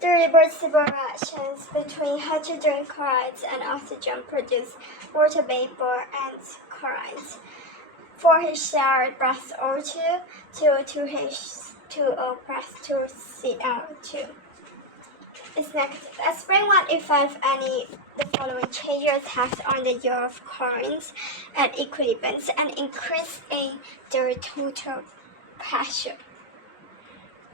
The reversible reactions between hydrogen chlorides and oxygen produce water vapor and chlorides. 4HCl plus O2 to 2H2O plus 2Cl2 is negative. Explain what effect any the following changes has on the yield of chlorines at equilibrium and increase in their total pressure.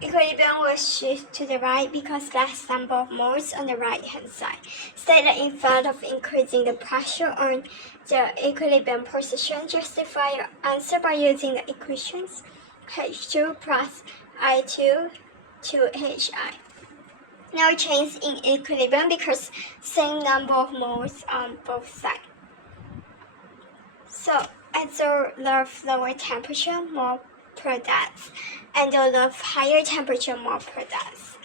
Equilibrium will shift to the right because less number of moles on the right-hand side. State the effect of increasing the pressure on the equilibrium position. Justify your answer by using the equations H2 plus I2 to HI. No change in equilibrium because same number of moles on both sides. So at the lower temperature, more products, and the higher temperature, more products.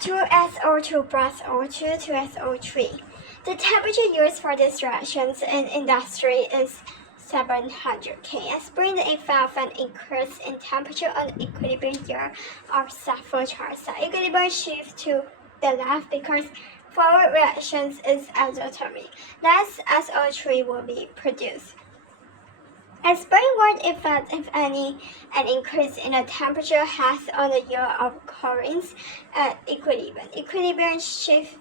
2SO2 plus O2 to SO3. The temperature used for these reactions in industry is 700 K. Explain the effect of an increase in temperature on the equilibrium yield of sulfur trioxide. Equilibrium shift to the left because forward reactions is exothermic. Less SO3 will be produced. Explain what effect, if any, an increase in the temperature has on the yield of chlorines at equilibrium. Equilibrium shift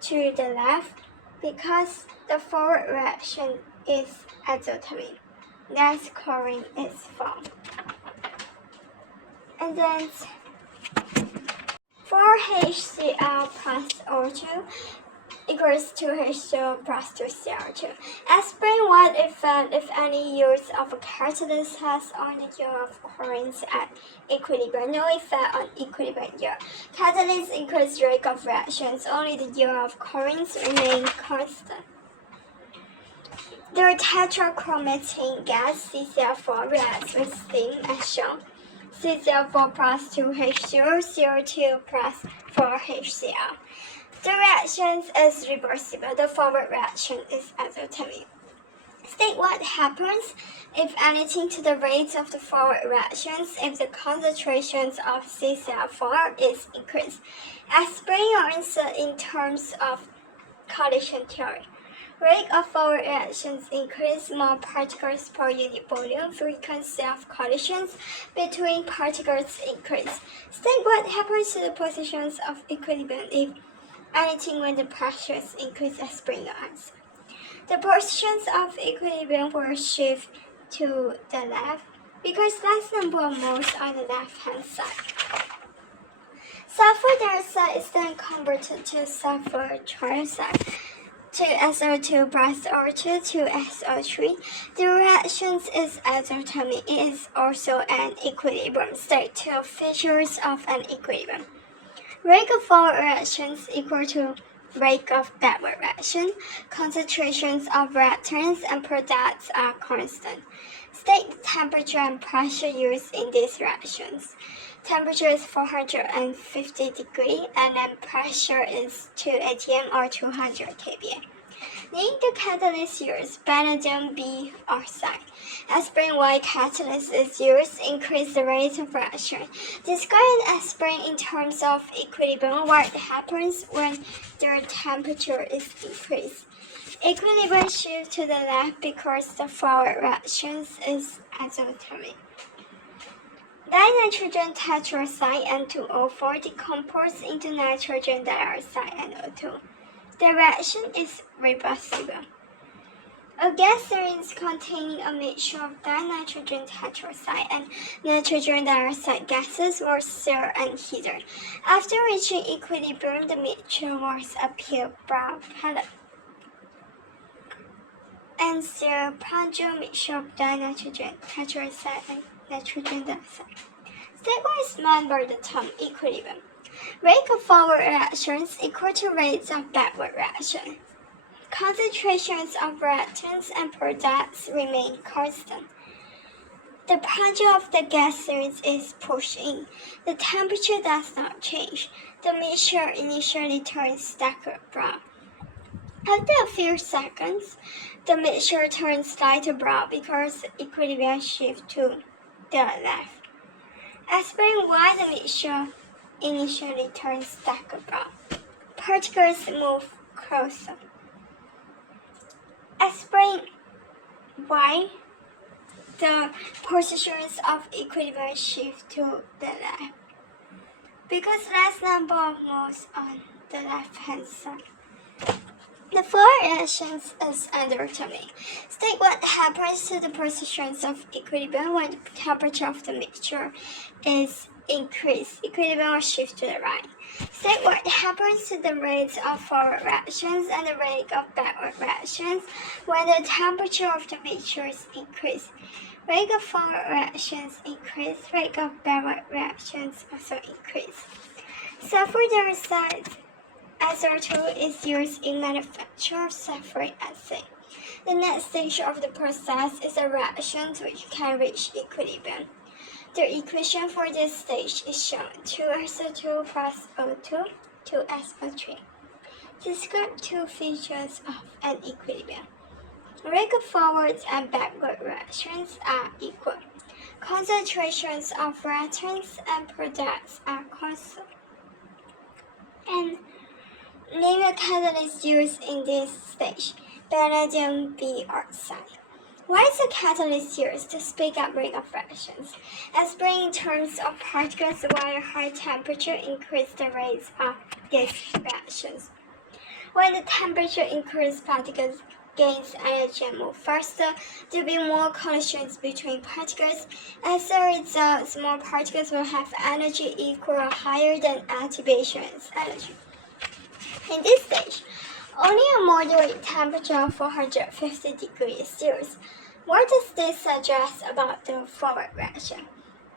to the left because the forward reaction is exothermic. Less chlorine is formed. And then 4HCl plus O2 equals 2H2O plus 2Cl2. Explain what effect, if any, use of a catalyst has on the yield of chlorines at equilibrium. No effect on equilibrium yield. Catalysts increase rate of reactions, only the yield of chlorines remain constant. The tetrachromatin gas CCl4 reacts with steam as shown. CCl4 plus 2H2O, CO2 plus 4HCl. The reaction is reversible. The forward reaction is exothermic. State what happens, if anything, to the rates of the forward reactions if the concentrations of CCl4 is increased. Explain your answer in terms of collision theory. Rate of forward reactions increase, more particles per unit volume. Frequency of collisions between particles increase. State what happens to the positions of equilibrium if anything when the pressures increase. Explain the answer. The positions of equilibrium will shift to the left because less number of moles on the left-hand side. Sulfur dioxide is then converted to sulfur trioxide to SO2 plus O2 to SO3. The reaction is exothermic. It is also an equilibrium state. Two features of an equilibrium. Rate of forward reactions equal to rate of backward reaction. Concentrations of reactants and products are constant. State the temperature and pressure used in these reactions. Temperature is 450 degrees and then pressure is 2 atm or 200 kPa. Name the catalyst used, vanadium B oxide. Explain why catalyst is used, increase the rate of reaction. Describe and explain in terms of equilibrium what happens when the temperature is increased. Equilibrium shift to the left because the forward reaction is exothermic. Dinitrogen tetroxide N2O4 decomposes into nitrogen dioxide NO2. The reaction is reversible. A gas syringe containing a mixture of dinitrogen tetroxide and nitrogen dioxide gases was sealed and heated. After reaching equilibrium, the mixture was a pale brown color. And the plasma mixture of dinitrogen tetroxide and nitrogen dioxide. State what is meant by the term equilibrium. Rate of forward reactions equal to rates of backward reaction. Concentrations of reactants and products remain constant. The pressure of the gas syringe is pushed in. The temperature does not change. The mixture initially turns darker brown. After a few seconds, the mixture turns lighter brown because equilibrium shifts to the left. Explain why the mixture initially turn stackable. Particles move closer. Explain why the positions of equilibrium shift to the left. Because less number of moles on the left-hand side. The four reactions is endothermic. State what happens to the positions of equilibrium when the temperature of the mixture is increased. Equilibrium will shift to the right. State what happens to the rates of forward reactions and the rate of backward reactions when the temperature of the mixture is increased. Rate of forward reactions increase, rate of backward reactions also increase. Sulfur dioxide SO2 is used in manufacture of sulfuric acid. The next stage of the process is a reaction which can reach equilibrium. The equation for this stage is shown: 2SO2 plus O2, 2SO3. Describe two features of an equilibrium. Rate of forward and backward reactions are equal. Concentrations of reactants and products are constant. And name a catalyst used in this stage: vanadium B oxide. Why is a catalyst used to speed up rate of reactions? Explain in terms of particles while high temperature increase the rates of these reactions. When the temperature increases, particles gains energy and move faster. There will be more collisions between particles. As a result, small particles will have energy equal or higher than activation energy. In this stage, only a moderate temperature of 450 degrees Celsius. What does this suggest about the forward reaction?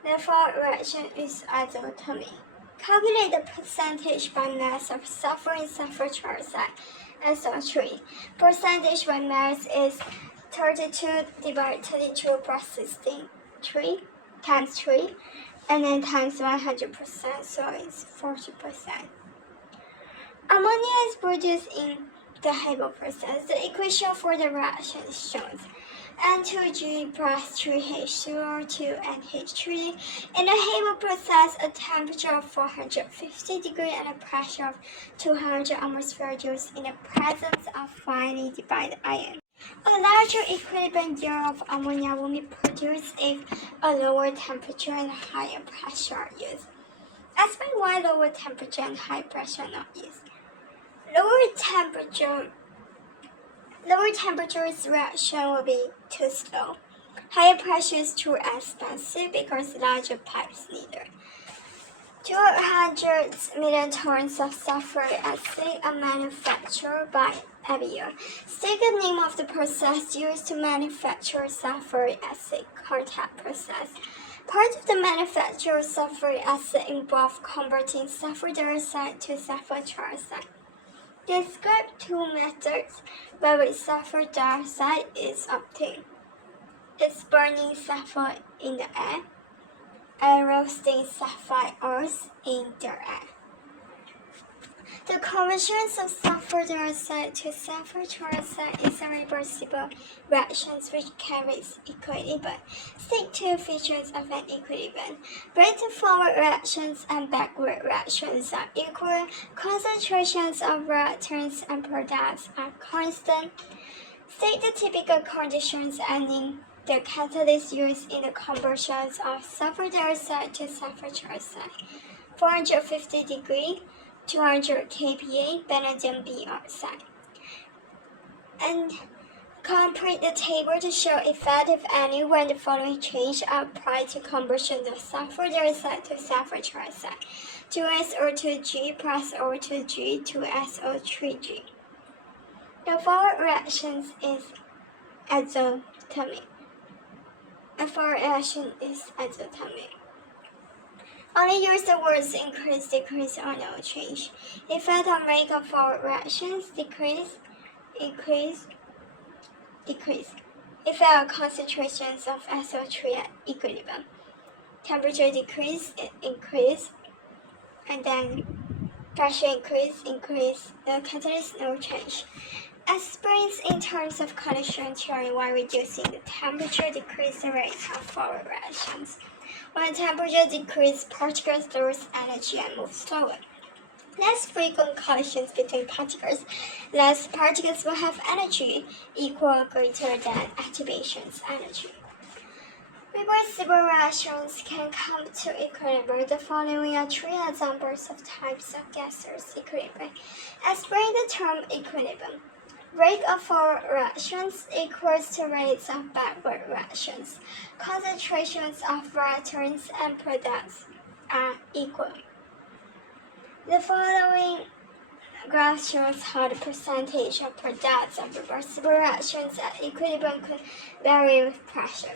The forward reaction is isothermic. Calculate the percentage by mass of sulfur in sulfur trioxide, SO3. Percentage by mass is 32 divided 32 plus 16, 3 times 3, and then times 100%, so it's 40%. Ammonia is produced in the Haber process. The equation for the reaction is shown: N2G plus 3H2O2 and H3. In the Haber process, a temperature of 450 degrees and a pressure of 200 atmospheres used in the presence of finely divided iron. A larger equilibrium zero of ammonia will be produced if a lower temperature and higher pressure are used. Explain why lower temperature and high pressure are not used. Lower temperature's reaction will be too slow. Higher pressure is too expensive because larger pipes needed. 200 million tons of sulfuric acid are manufactured by every year. State the name of the process used to manufacture sulfuric acid: contact process. Part of the manufacture of sulfuric acid involves converting sulfur dioxide to sulfur trioxide. Describe two methods by which sulfur dioxide is obtained. It's burning sulfur in the air and roasting sulfide ores in the air. The conversion of sulfur dioxide to sulfur trioxide is a reversible reaction which can reach equilibrium. State two features of an equilibrium. Rate of forward reactions and backward reactions are equal. Concentrations of reactants and products are constant. State the typical conditions ending the catalyst used in the conversions of sulfur dioxide to sulfur trioxide: 450 degrees, 200 kPa, vanadium B oxide. And complete the table to show effect, if any, when the following change are applied to conversion of sulfur dioxide to sulfur trioxide: 2SO2G plus O2G to SO3G. The forward reaction is isothermic. A forward reaction is isothermic. Only use the words increase, decrease, or no change. Effect on rate of forward reactions: decrease, increase, decrease. Effect on concentrations of SO3 at equilibrium: temperature decrease, increase, and then pressure increase, increase. The catalyst, no change. Explains in terms of collision theory why reducing the temperature decreases the rate of forward reactions. When temperature decreases, particles lose energy and move slower. Less frequent collisions between particles. Less particles will have energy equal or greater than activation's energy. Reversible reactions can come to equilibrium. The following are three examples of types of gaseous equilibrium. Explain the term equilibrium. Rate of forward reactions equals to rates of backward reactions. Concentrations of reactants and products are equal. The following graph shows how the percentage of products of reversible reactions at equilibrium could vary with pressure.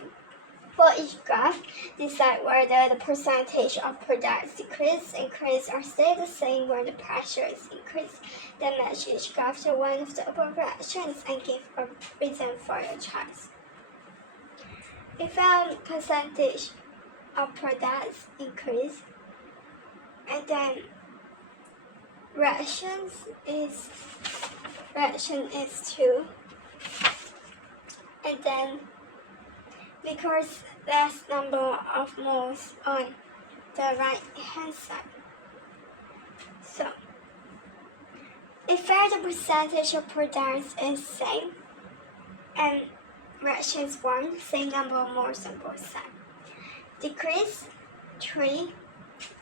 For each graph, decide whether the percentage of products decrease, increase, or stay the same when the pressure is increased. Then match each graph to one of the above reactions and give a reason for your choice. We found percentage of products increase, and then reaction is 2, and then because less number of moles on the right hand side. So if the percentage of products is same and reactions 1, same number of moles on both sides. Decrease 3,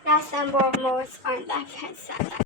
less number of moles on left hand side.